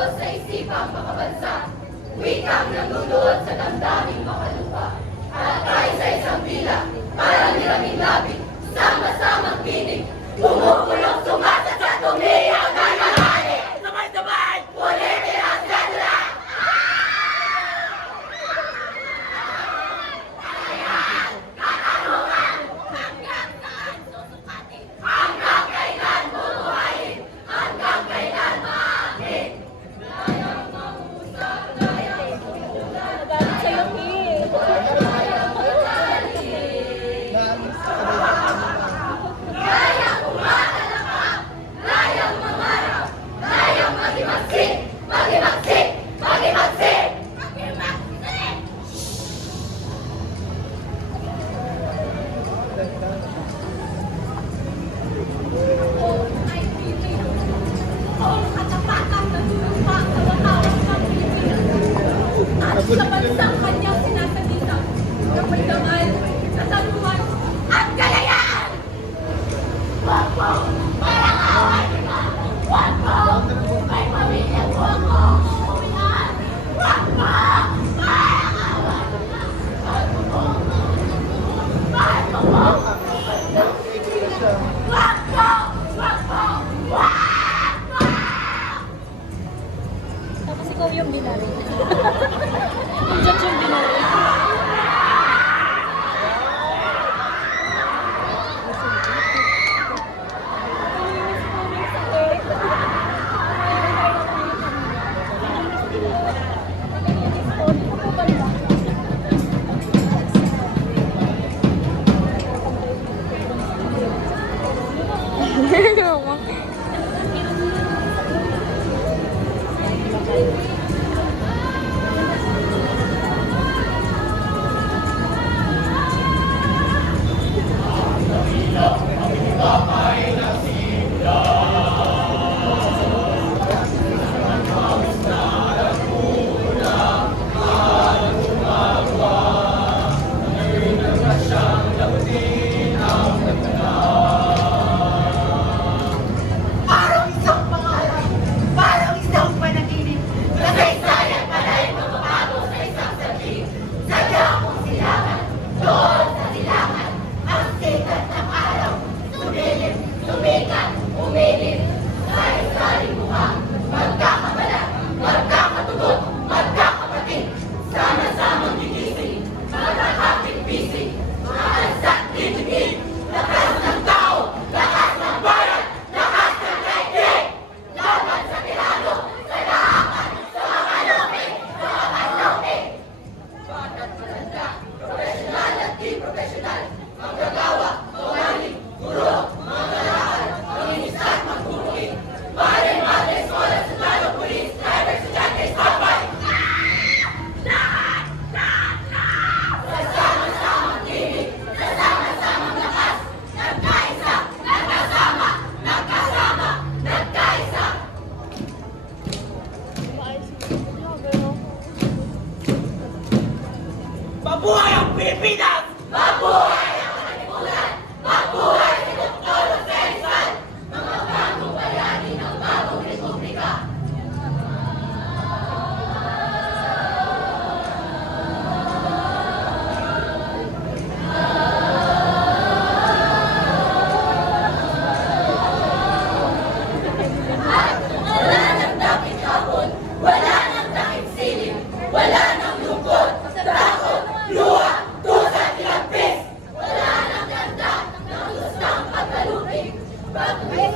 lumuhod sa isipang makabansa, wikang naglulood sa damdaming makalupa, at tayo sa isang bilang para niraming lapit kapayaman, kasaluhan, at kalayaan! Huwag po! Parang awan nila! Huwag po! May pamilya po ako! Umihan! Weirdo Vapor! Fuck